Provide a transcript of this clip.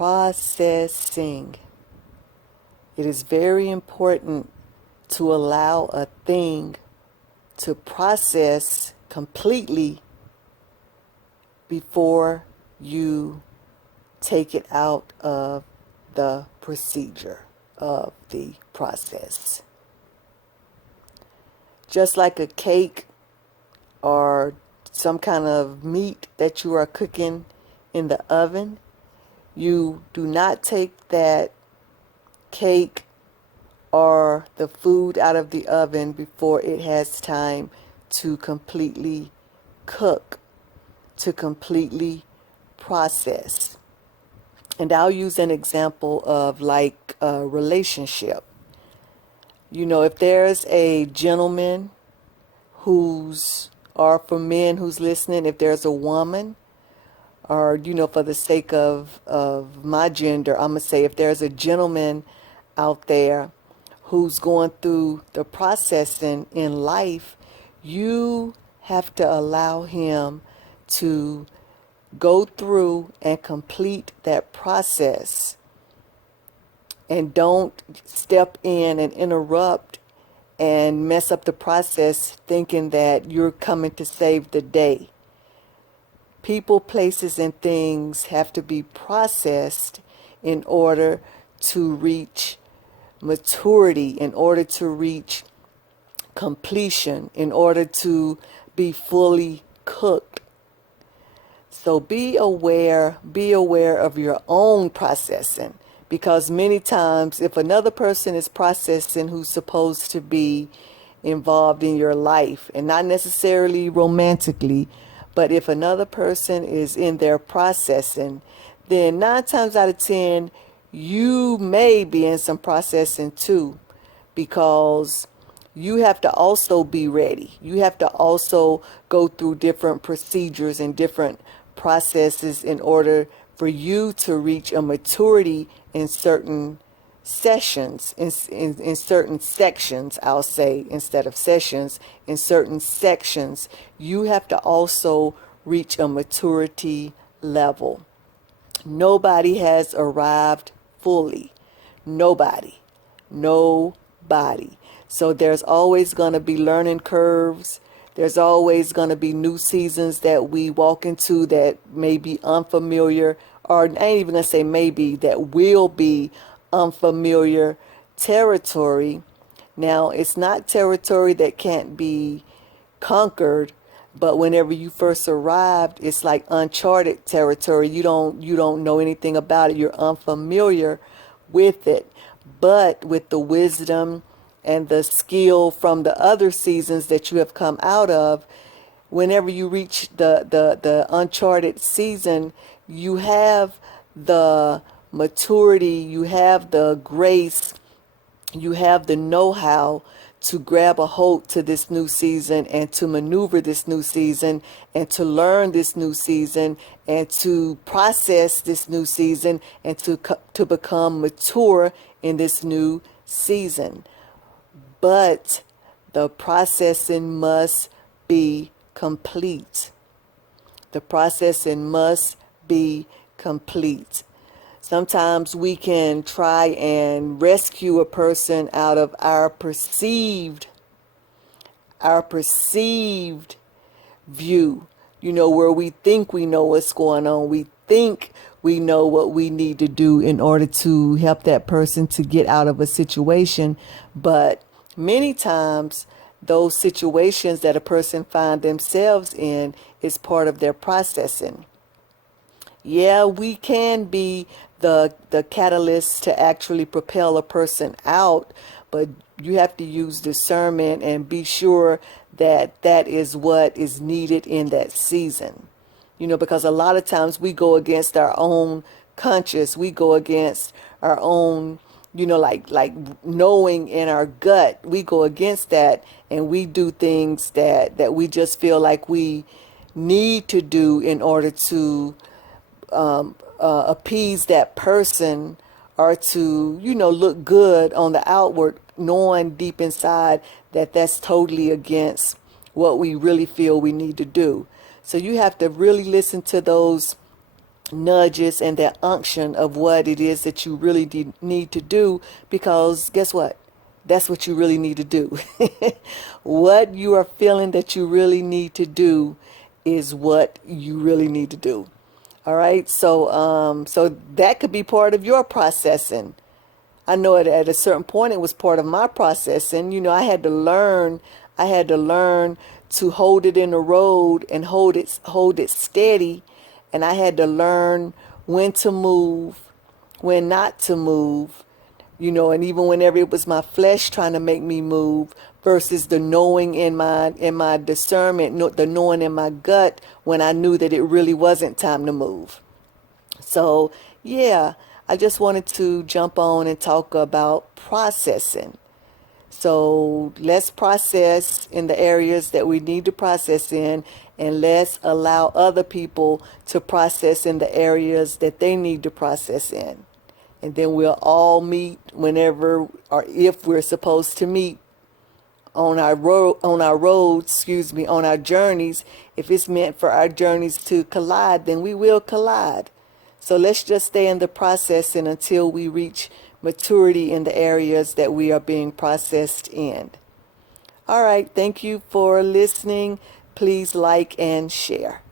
processing. It is very important to allow a thing to process completely before you take it out of the procedure of the process. Just like a cake or some kind of meat that you are cooking in the oven, you do not take that cake or the food out of the oven before it has time to completely cook, to completely process. And I'll use an example of like a relationship. You know, if there's a gentleman or for men who's listening, if there's a woman, or, you know, for the sake of my gender, I'm going to say if there's a gentleman out there who's going through the processing in life, you have to allow him to go through and complete that process. And don't step in and interrupt and mess up the process thinking that you're coming to save the day. People, places, and things have to be processed in order to reach maturity, in order to reach completion, in order to be fully cooked. So be aware of your own processing, because many times if another person is processing who's supposed to be involved in your life, and not necessarily romantically, but if another person is in their processing, then 9 times out of 10, you may be in some processing too, because you have to also be ready. You have to also go through different procedures and different processes in order for you to reach a maturity in certain sessions, in certain sections, I'll say, instead of sessions, in certain sections. You have to also reach a maturity level. Nobody has arrived fully. Nobody. So there's always going to be learning curves. There's always going to be new seasons that we walk into that may be unfamiliar, or I ain't even going to say maybe, that will be unfamiliar territory. Now, it's not territory that can't be conquered, but whenever you first arrived, it's like uncharted territory. You don't know anything about it. You're unfamiliar with it. But with the wisdom and the skill from the other seasons that you have come out of, whenever you reach the uncharted season, you have the maturity, you have the grace, you have the know-how to grab a hold to this new season and to maneuver this new season and to learn this new season and to process this new season and to become mature in this new season. But the processing must be complete. The processing must be complete. Sometimes we can try and rescue a person out of our perceived view, you know, where we think we know what's going on. We think we know what we need to do in order to help that person to get out of a situation. But many times those situations that a person finds themselves in is part of their processing. Yeah, we can be the catalyst to actually propel a person out, but you have to use discernment and be sure that that is what is needed in that season. You know, because a lot of times we go against our own conscience, we go against our own, you know, like knowing in our gut, we go against that and we do things that we just feel like we need to do in order to appease that person or to, you know, look good on the outward, knowing deep inside that that's totally against what we really feel we need to do. So you have to really listen to those nudges and that unction of what it is that you really need to do, because guess what? That's what you really need to do. What you are feeling that you really need to do is what you really need to do. All right. So that could be part of your processing. I know at a certain point it was part of my processing. I had to learn. I had to learn to hold it in the road and hold it steady, and I had to learn when to move, when not to move, and even whenever it was my flesh trying to make me move versus the knowing in my discernment, the knowing in my gut when I knew that it really wasn't time to move. So, yeah, I just wanted to jump on and talk about processing. So let's process in the areas that we need to process in, and let's allow other people to process in the areas that they need to process in. And then we'll all meet whenever or if we're supposed to meet on our on our journeys. If it's meant for our journeys to collide, then we will collide. So let's just stay in the processing until we reach maturity in the areas that we are being processed in. All right. Thank you for listening. Please like and share.